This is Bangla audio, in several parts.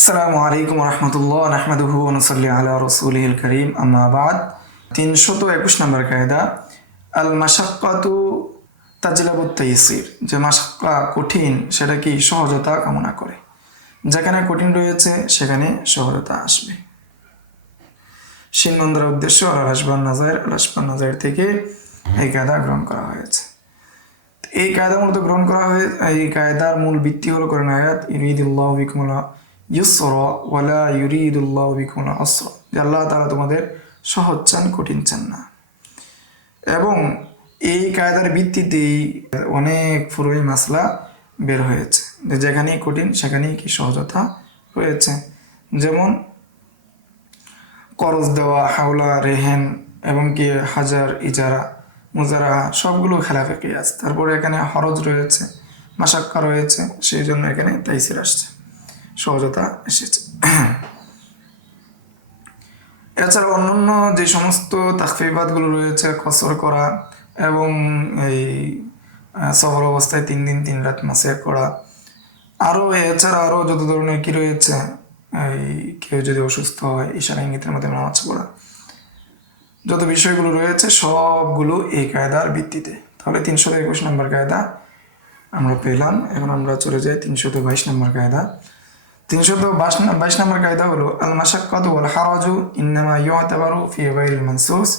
আসসালামু আলাইকুম রহমতুল্লাহ নাহমাদুহু ওয়া নুসাল্লি আলা রাসূলিল কারীম আম্মা বাদ 321 নম্বর কায়দা আল মাশাক্কাতু তাজলাবুত তাইসির। যে মাশাক্কা কঠিন সেটা কি সহজতা কামনা করে, যেখানে কঠিন রয়েছে সেখানে সহজতা আসবে। শিনমন্দার উদ্দেশ্য আল-রাশবান নাজায়ের থেকে এই কায়দা গ্রহণ করা হয়েছে। এই কায়দা মূলত গ্রহণ করা হয়ে এই কায়দার মূল ভিত্তি হলো কোরআন আয়াত ইউরিদুল্লাহু বিকুমুল ইউসরা ওয়ালা ইউরিদুল্লাহু বিকুমুল উসরা, যে আল্লাহ তাআলা তোমাদের সহজ চান, কঠিন চান না। এবং এই কায়দার ভিত্তিতেই অনেক ফুরুই মাসলা বের হয়েছে, যে যেখানেই কঠিন সেখানেই কি সহজতা রয়েছে। যেমন করজ দেওয়া, হাওলা, রেহেন এবং কি হাজার, ইজারা, মুজারা সবগুলো খেলাফে কিয়াস। তারপরে এখানে হরজ রয়েছে, মাশাক্কা রয়েছে, সেই জন্য এখানে তাইসির আসছে, সহজতা এসেছে। এছাড়া অন্যান্য যে সমস্ত তাখফিফাতগুলো রয়েছে, কসর করা এবং এই সফর অবস্থায় 3 দিন 3 রাত মাসে করা, আরও এছাড়া আরও যত ধরনের কি রয়েছে, এই কেউ যদি অসুস্থ হয় ইশারা ইঙ্গিতের মধ্যে নামাজ পড়া, যত বিষয়গুলো রয়েছে সবগুলো এই কায়দার ভিত্তিতে। তাহলে 321 নম্বর কায়দা আমরা পেলাম। এখন আমরা চলে যাই 322 নম্বর কায়দা। 322 নম্বর কায়দা হলো আল মাশাক্কাতু ওয়াল হারাজু ইন্নামা ইউতাবারু ফি গায়রিল মানসুস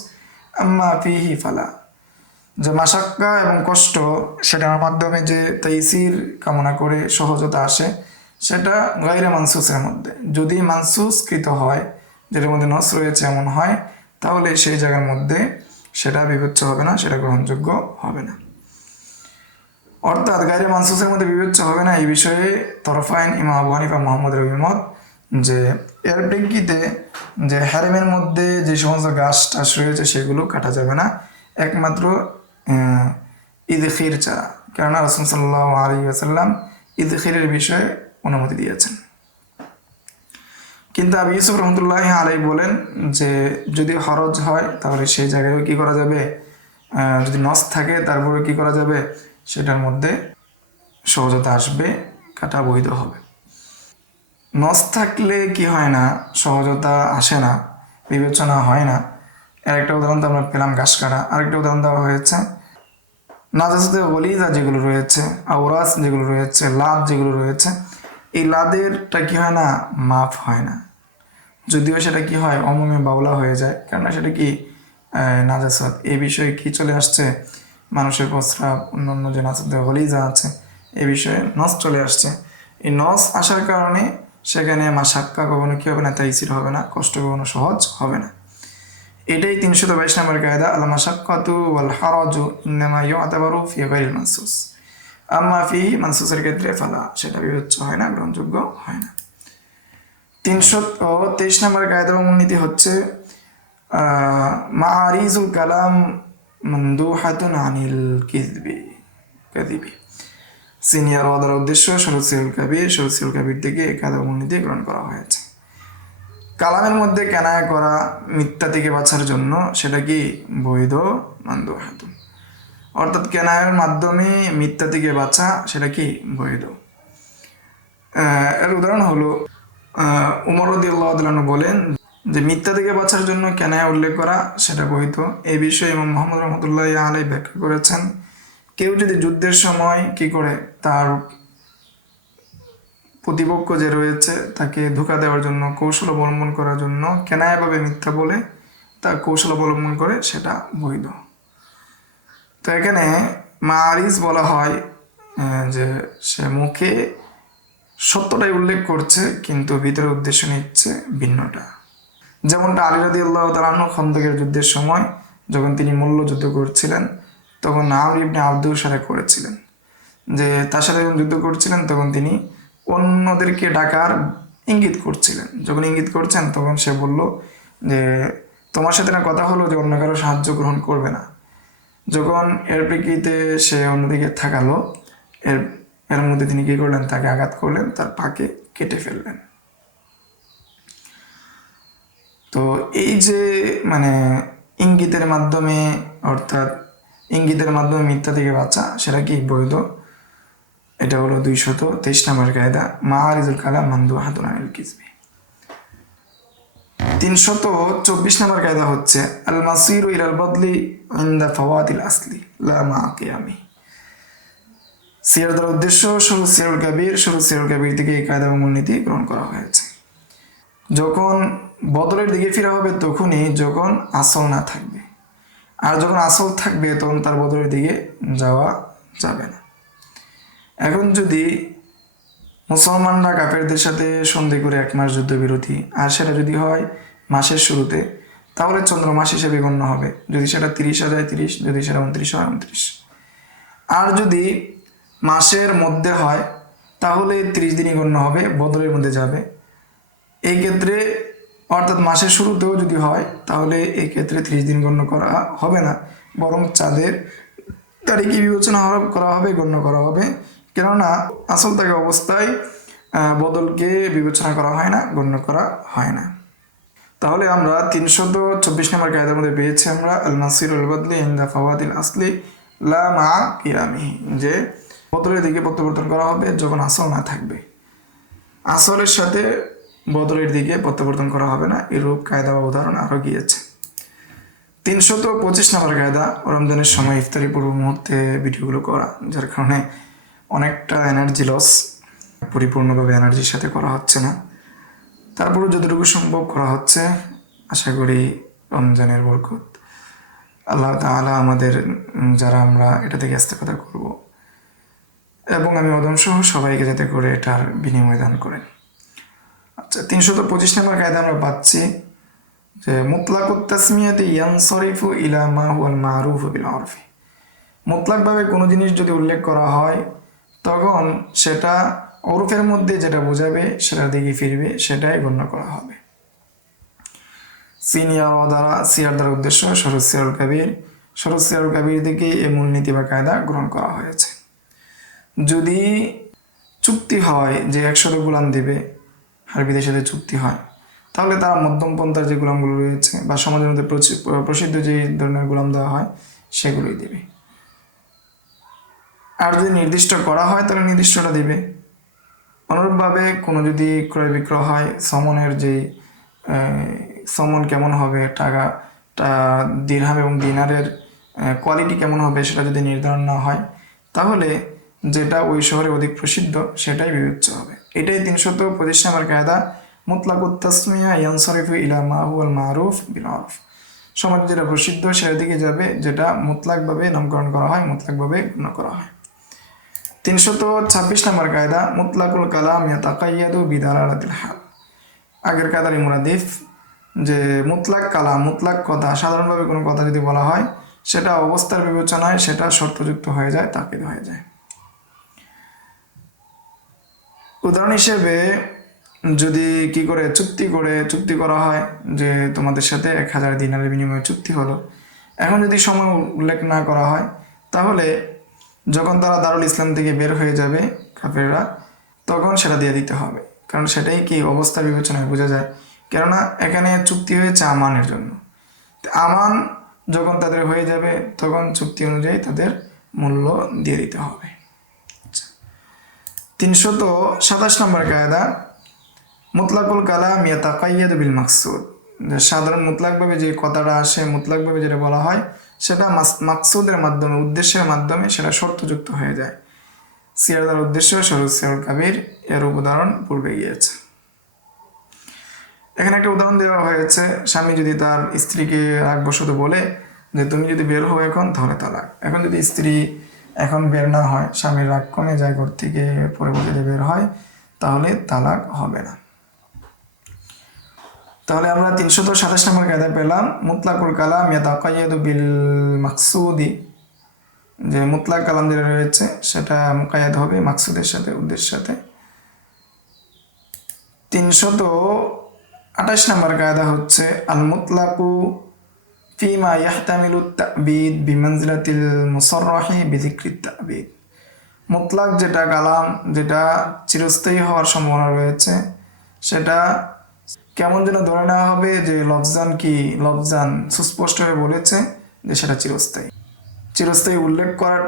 আম্মা ফিহি ফালা। যে মাশাক্কা এবং কষ্ট সেটার মাধ্যমে যে তাইসির কামনা করে সহজতা আসে, সেটা গায়রে মানসুসের মধ্যে। যদি মানসুসকৃত হয়, যেটার মধ্যে নস রয়েছে এমন হয়, তাহলে সেই জায়গার মধ্যে সেটা বিবেচ্য হবে না, সেটা গ্রহণযোগ্য হবে না। অর্থাৎ গায়রে মানসুসের মধ্যে বিবেচ্য হবে না, এই বিষয়ে তরফাইন ইমাম আবু হানিফা মুহাম্মদের অভিমত যে এর প্রেক্ষিতে যে হারেমের মধ্যে যে সমস্ত গাছ টাছ রয়েছে সেগুলো কাটা যাবে না, একমাত্র ইদখির ছাড়া। কেননা রাসূল সাল্লাল্লাহু আলাইহি ওয়াসাল্লাম ইদখিরের বিষয়ে অনুমতি দিয়েছেন। কিন্তু আবু ইউসুফ রহমতুল্লাহি আলাইহি বলেন যে যদি হরজ হয় তাহলে সেই জায়গায় কি করা যাবে, যদি নস থাকে তারপরে কি করা যাবে, সেটার মধ্যে সহজতা আসবে, কাটা বৈধ হবে। নস থাকলে কি হয় না, সহজতা আসে না, বিবেচনা হয় না। এর একটা উদাহরণ তো আমরা পেলাম ঘাস কাটা। আরেকটা উদাহরণ দেওয়া হয়েছে নাজাসাতে গলিজা যেগুলো রয়েছে, আওরাস যেগুলো রয়েছে, লাদ যেগুলো রয়েছে, এই লাদেরটা কি হয় না, মাফ হয় না। যদিও সেটা কি হয়, অমমে বাউলা হয়ে যায়, কেননা সেটা কি নাজাসাত। এই বিষয়ে কি চলে আসছে, মানুষের প্রস্রাব, অন্যান্য যে নাজাসাতে গলিজা আছে, এই বিষয়ে নস চলে আসছে। এই নস আসার কারণে সেখানে মাশাক্কা কখনো কি হবে না, তাইসির হবে না, কষ্ট কখনো সহজ হবে না। এটাই 322 নম্বর কায়দা আল মাশাক্কাতু ওয়াল হারাজু ইন্নামা ইউতাবারু ফি গায়রিল মানসুস আম্মা ফি মানসুসের ক্ষেত্রে ফালা, সেটা বিবেচ্য হয় না, গ্রহণযোগ্য হয় না। 323 নম্বর কায়দার মূলনীতি হচ্ছে মাআরিজুল কালাম মানদুহাতুন আনিল কাযিবি। সিনিয়র ওয়াদার উদ্দেশ্য সরসিউল কাবির থেকে এই কায়দার মূলনীতি গ্রহণ করা হয়েছে। কালামের মধ্যে কেনায়া করা মিথ্যা থেকে বাঁচার জন্য সেটা কি বৈধ, মানদুহাতুন। অর্থাৎ কেনায়ের মাধ্যমে মিথ্যা থেকে বাঁচা সেটা কি বৈধ। এর উদাহরণ হলো উমর রাদিয়াল্লাহু তাআলা বলেন যে মিথ্যা থেকে বাঁচার জন্য কেনায়া উল্লেখ করা সেটা বৈধ। এই বিষয়ে ইমাম মুহাম্মদ রাহমাতুল্লাহি আলাইহি ব্যাখ্যা করেছেন, কেউ যদি যুদ্ধের সময় কি করে, তার প্রতিপক্ষ যে রয়েছে তাকে ধোঁকা দেওয়ার জন্য, কৌশল অবলম্বন করার জন্য কেনায়াভাবে মিথ্যা বলে তার কৌশল অবলম্বন করে, সেটা বৈধ। তো এখানে মারিজ বলা হয় যে সে মুখে সত্যটাই উল্লেখ করছে কিন্তু ভিতরে উদ্দেশ্য নিচ্ছে ভিন্নটা। যেমনটা আলী রাদিয়াল্লাহু তাআলা আনহু খন্দকের যুদ্ধের সময় যখন তিনি মল্লযুদ্ধ করছিলেন, তখন আমর ইবনে আবদুর সাথে করেছিলেন, যে তার সাথে যখন যুদ্ধ করছিলেন তখন তিনি অন্যদেরকে ডাকার ইঙ্গিত করছিলেন। যখন ইঙ্গিত করছেন তখন সে বলল যে তোমার সাথে না কথা হলো যে অন্য কারো সাহায্য গ্রহণ করবে না। যখন এর প্রেক্ষিতে সে অন্যদিকে থাকালো, এর মধ্যে তিনি কী করলেন, তাকে আঘাত করলেন, তার পাকে কেটে ফেললেন। তো এই যে মানে ইঙ্গিতের মাধ্যমে, অর্থাৎ ইঙ্গিতের মাধ্যমে মিথ্যা থেকে বাঁচা, সেটা কি বৈধ। এটা হলো 223 নম্বর কায়দা, মাআরিজুল কালাম মামদুহাতুন আনিল কিজবি। 324 নম্বর কায়দা হচ্ছে আল মাসিরু ইলাল বদলি ইনদা ফাওয়াতিল আসলি লা মা কিয়ামি। সিয়ার দ্বারা উদ্দেশ্য শুরু সিয়ারুল কাবির থেকে এই কায়দা এবং মূলনীতি গ্রহণ করা হয়েছে। যখন বদলের দিকে ফেরা হবে তখনই যখন আসল না থাকবে, আর যখন আসল থাকবে তখন তার বদলের দিকে যাওয়া যাবে না। এখন যদি মুসলমানরা কাফেরদের সাথে সন্ধি করে 1 মাস যুদ্ধবিরতি, আর সেটা যদি হয় মাসের শুরুতে, তাহলে চন্দ্র মাস হিসেবে গণ্য হবে। যদি সেটা 30 হয় 30, যদি সেটা 29 হয় 29। আর যদি মাসের মধ্যে হয় তাহলে 30 দিনই গণ্য হবে, বদলের মধ্যে যাবে। এই ক্ষেত্রে অর্থাৎ মাসের শুরুতেও যদি হয় তাহলে এই ক্ষেত্রে 30 দিন গণ্য করা হবে না, বরং চাঁদের তারিখে বিবেচনা করা হবে, গণ্য করা হবে। কেননা আসল থাকা অবস্থায় বদলকে বিবেচনা করা হয় না, গণ্য করা হয় না। তাহলে আমরা 324 নম্বর কায়দার মধ্যে পেয়েছি আমরা আল নাসিরুল বদলি ইনদা ফাওয়াতিল আসলি লা মা কিরামিহি, যে বদলের দিকে প্রত্যাবর্তন করা হবে যখন আসল না থাকবে, আসলের সাথে বদলের দিকে প্রত্যাবর্তন করা হবে না। এরূপ কায়দা বা উদাহরণ আরও গিয়েছে। 325 নম্বর কায়দা, রমজানের সময় ইফতারি পূর্ব মুহূর্তে ভিডিওগুলো করা, যার কারণে অনেকটা এনার্জি লস, পরিপূর্ণভাবে এনার্জির সাথে করা হচ্ছে না। তারপরেও যতটুকু সম্ভব করা হচ্ছে। আশা করি রমজানের বরকত আল্লাহ তাআলা আমাদের, যারা আমরা এটা থেকে ইস্তেফাদা করব, এবং আমি অদমসহ সবাইকে যাতে করে এটার বিনিময় দান করেন। আচ্ছা, 325 নম্বর কায়দা আমরা পাচ্ছি যে মুতলাকুত তাসমিয়াতি ইয়ানসরিফু ইলা মা হুয়াল মারুফু বিল উরফি। মুতলাকভাবে কোনো জিনিস যদি উল্লেখ করা হয় তখন সেটা ওরফের মধ্যে যেটা বোঝাবে সেটার দিকে ফিরবে, সেটাই গণ্য করা হবে। সিয়ার দ্বারা উদ্দেশ্য সরুজ সিয়ারুল কাবির থেকে এই মূলনীতি বা কায়দা গ্রহণ করা হয়েছে। যদি চুক্তি হয় যে 100 গোলাম দিবে, হারবিদের সাথে চুক্তি হয়, তাহলে তারা মধ্যম পন্থার যে গোলামগুলো রয়েছে বা সমাজের মধ্যে প্রসিদ্ধ যে ধরনের গোলাম দেওয়া হয় সেগুলোই দিবে। আর যদি নির্দিষ্ট করা হয় তাহলে নির্দিষ্টটা দিবে। অনুরূপভাবে কোনো যদি ক্রয় বিক্রয় হয়, সমনের যে সমন কেমন হবে, টাকা দিরহাম এবং দিনারের কোয়ালিটি কেমন হবে সেটা যদি নির্ধারণ না হয়, তাহলে যেটা ওই শহরে অধিক প্রসিদ্ধ সেটাই বিবেচ্য হবে। এটাই 325 নম্বর কায়দা, মুতলাকুত তাসমিয়া ইয়ানসরিফু ইলা মা হুয়াল মারুফ বিল উরফ। সমাজে যেটা প্রসিদ্ধ সেটার দিকে যাবে, যেটা মুতলাকভাবে নামকরণ করা হয়, মুতলাকভাবে গণ্য করা হয়। 326 নম্বর কায়দা, মুতলাকুল কালাম ইয়াতাকাইয়াদু বিদালালাতিল হাল। আগের কায়দার মুরাদিফ, যে মুতলাক কালাম, মুতলাক কথা, সাধারণভাবে কোনো কথা যদি বলা হয় সেটা অবস্থার বিবেচনায় সেটা শর্তযুক্ত হয়ে যায়, তাকিদ হয়ে যায়। উদাহরণ হিসেবে যদি চুক্তি করা হয় যে তোমাদের সাথে 1000 দিনারের বিনিময়ে চুক্তি হলো, এখন যদি সময় উল্লেখ না করা হয় তাহলে যখন তারা দারুল ইসলাম থেকে বের হয়ে যাবে কাফেররা, তখন সেটা দিয়ে দিতে হবে, কারণ সেটাই কি অবস্থার বিবেচনায় বোঝা যায়। কেননা এখানে চুক্তি হয়েছে আমানের জন্য, আমান যখন তাদের হয়ে যাবে তখন চুক্তি অনুযায়ী তাদের মূল্য দিয়ে দিতে হবে। 327 নম্বর কায়দা, মুতলাকুল কালাম ইয়াতাকাইয়াদু বিল মাকসুদ। সাধারণ মুতলাকভাবে যে কথাটা আসে, মুতলাকভাবে যেটা বলা হয় সেটা মাকসুদের মাধ্যমে, উদ্দেশ্যের মাধ্যমে সেটা শর্তযুক্ত হয়ে যায়। সিয়ার দ্বারা উদ্দেশ্য সরুজ সিয়ারুল কাবির, এর উদাহরণ পূর্বে গিয়েছে। এখানে একটা উদাহরণ দেওয়া হয়েছে, স্বামী যদি তার স্ত্রীকে রাগবশত বলে যে তুমি যদি বের হও এখন, তাহলে তালাক। এখন যদি স্ত্রী এখন বের না হয়, স্বামীর রাগ কমে যায়, ঘর থেকে পরবর্তীতে বের হয়, তাহলে তালাক হবে না। তাহলে আমরা 327 নম্বর কায়দা পেলাম, মুতলাকুল কালাম ইয়াতাকাইয়াদু বিল মাকসুদি, যে মুতলাক কালাম যেটা রয়েছে সেটা মুকাইয়াদ হবে মাকসুদের সাথে, উদ্দেশ্যের সাথে। 328 নম্বর কায়দা হচ্ছে আল মুতলাকু ফিমা ইয়াহতামিলু তা'বিদ বিমানজিলাতিল মুসাররাহি বিযিকরিত তা'বিদ। মুতলাক যেটা কালাম, যেটা চিরস্থায়ী হওয়ার সম্ভাবনা রয়েছে, সেটা কেমন যেন ধরে নেওয়া হবে যে লফজান সুস্পষ্টভাবে বলেছে যে সেটা চিরস্থায়ী উল্লেখ করার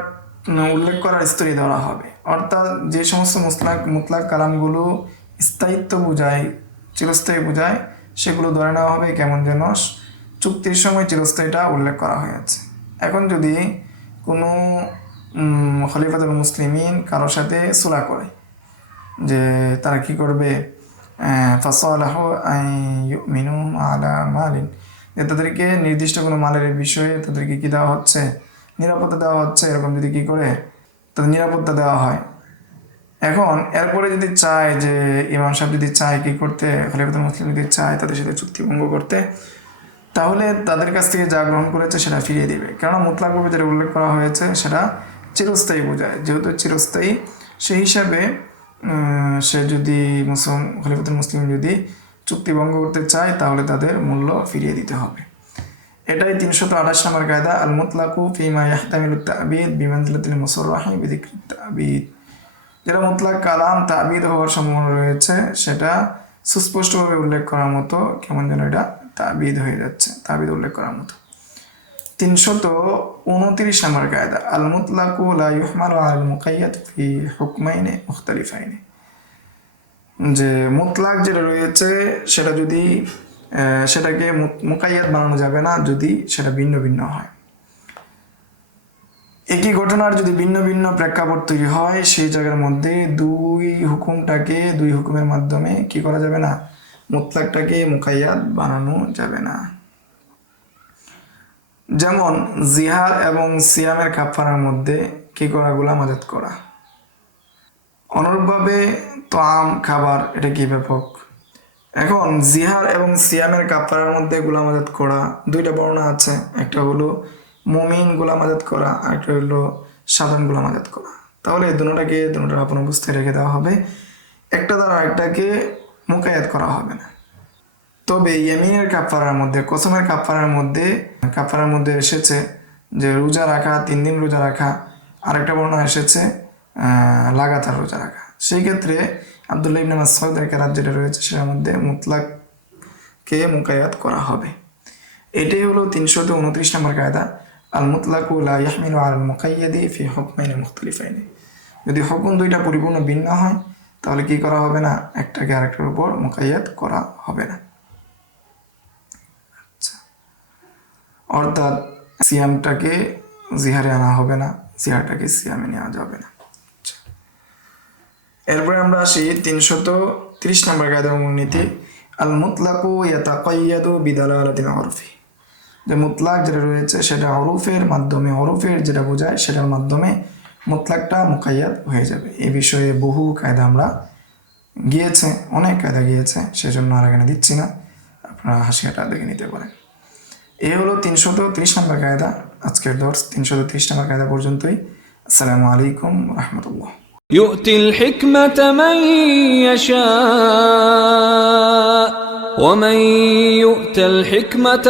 উল্লেখ করার স্তরে ধরা হবে। অর্থাৎ যে সমস্ত মুতলাক কালামগুলো স্থায়িত্ব বোঝায়, চিরস্থায়ী বোঝায়, সেগুলো ধরে নেওয়া হবে কেমন যেন চুক্তির সময় চিরস্থায়ীটা উল্লেখ করা হয়েছে। এখন যদি কোনো খলিফাতুল মুসলিমিন কারোর সাথে সুলা করে, যে তারা কি করবে, ফাসালাহু আন ইউমিনু আলা মালিন, যে তাদেরকে নির্দিষ্ট কোনো মালের বিষয়ে তাদেরকে কি দেওয়া হচ্ছে, নিরাপত্তা দেওয়া হচ্ছে, এরকম যদি কি করে তাদের নিরাপত্তা দেওয়া হয়। এখন এরপরে যদি চায় যে ইমাম সাহেব যদি চায় কি করতে, খলিফাতুল মুসলিম যদি চায় তাদের সাথে চুক্তি ভঙ্গ করতে, তাহলে তাদের কাছ থেকে যা গ্রহণ করেছে সেটা ফিরিয়ে দিবে। কেননা মুতলাকভাবে যেটা উল্লেখ করা হয়েছে সেটা চিরস্থায়ী বোঝায়, যেহেতু চিরস্থায়ী সেই হিসাবে সে যদি খলিফাতুল মুসলিম যদি চুক্তি ভঙ্গ করতে চায় তাহলে তাদের মূল্য ফিরিয়ে দিতে হবে। এটাই 328 নম্বর কায়দা, আল মুতলাকু ফিমা ইয়াহতামিলু তা'বিদ বিমানজিলাতিল মুসাররাহি বিযিকরি তা'বিদ। যেটা মুতলাক কালাম তা'বিদ হওয়ার সম্ভাবনা রয়েছে সেটা সুস্পষ্টভাবে উল্লেখ করার মতো, কেমন যেন এটা তা'বিদ হয়ে যাচ্ছে, তা'বিদ উল্লেখ করার মতো। 329 নম্বর কায়দা, আল মুতলাকু লা ইউহমালু আলাল মুকাইয়াদ ফি হুকমাইনি মুখতালিফাইনি। যে মুতলাক যেটা রয়েছে সেটা যদি সেটাকে মুকাইয়াদ বানানো যাবে না যদি সেটা ভিন্ন ভিন্ন হয়। একই ঘটনার যদি ভিন্ন ভিন্ন প্রেক্ষাপট তৈরি হয়, সেই জায়গার মধ্যে দুই হুকুমের মাধ্যমে কি করা যাবে না, মুতলাকটাকে মুকাইয়াদ বানানো যাবে না। যেমন জিহার এবং সিয়ামের কাফারার মধ্যে কি করা, গোলাম আজাদ করা। অনুরূপভাবে তাম খাবার, এটা কি ব্যাপক। এখন জিহার এবং সিয়ামের কাফারার মধ্যে গোলাম আজাদ করা দুইটা বর্ণনা আছে, একটা হলো মুমিন গোলাম আজাদ করা, একটা হলো সাধারণ গোলাম আজাদ করা। তাহলে দুটোটার আপন অবস্থায় রেখে দেওয়া হবে, একটা দ্বারা আরেকটাকে মুকাইয়াদ করা হবে না। তবে ইয়ামিনের কাফারার মধ্যে, কসমের কাফারার মধ্যে এসেছে যে রোজা রাখা, 3 দিন রোজা রাখা, আরেকটা বর্ণনা এসেছে লাগাতার রোজা রাখা। সেই ক্ষেত্রে আব্দুল্লাহ ইবনে মাসউদের কেরাত যেটা রয়েছে সেটার মধ্যে মুতলাককে মুকাইয়াদ করা হবে। এটাই হলো 329 নম্বর কায়দা, আল মুতলাকু লা ইয়াহমিলু আলাল মুকাইয়াদি ফি হুকমাইনি মুখতালিফাইনি। যদি হুকুম দুইটা পরিপূর্ণ ভিন্ন হয় তাহলে কি করা হবে না, একটাকে আরেকটার উপর মুকাইয়াদ করা হবে না। অর্থাৎ সিয়ামটাকে জিহারে আনা হবে না, জিহারটাকে সিয়ামে নেওয়া যাবে না। এরপরে আমরা আসি 330 নম্বর কায়দার মূলনীতি, আল মুতলাকু ইয়াতাকাইয়াদু বিদালালাতিল উরফি। যে মুতলাক যেটা রয়েছে সেটা হরফের মাধ্যমে, হরফের যেটা বোঝায় সেটার মাধ্যমে মুতলাকটা মুকাইয়াদ হয়ে যাবে। এই বিষয়ে বহু কায়দা আমরা গিয়েছে, অনেক কায়দা গিয়েছে, সেজন্য আর এখানে দিচ্ছি না, আপনারা হাসিয়াটা দেখে নিতে পারেন। এই হলো 330 নম্বর কায়দা। আজকের দর্স 330 নম্বর কায়দা পর্যন্তই। আসসালামু আলাইকুম রাহমাতুল্লাহ। يؤتي الحكمة من يشاء ومن يؤت الحكمة